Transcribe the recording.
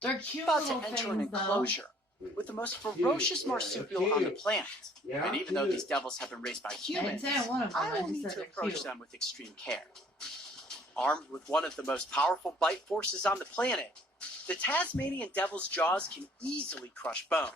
They're cute About little to enter things, an enclosure with the most ferocious marsupial on the planet. And even though these devils have been raised by humans, I will need to approach them with extreme care. Armed with one of the most powerful bite forces on the planet, the Tasmanian devil's jaws can easily crush bone.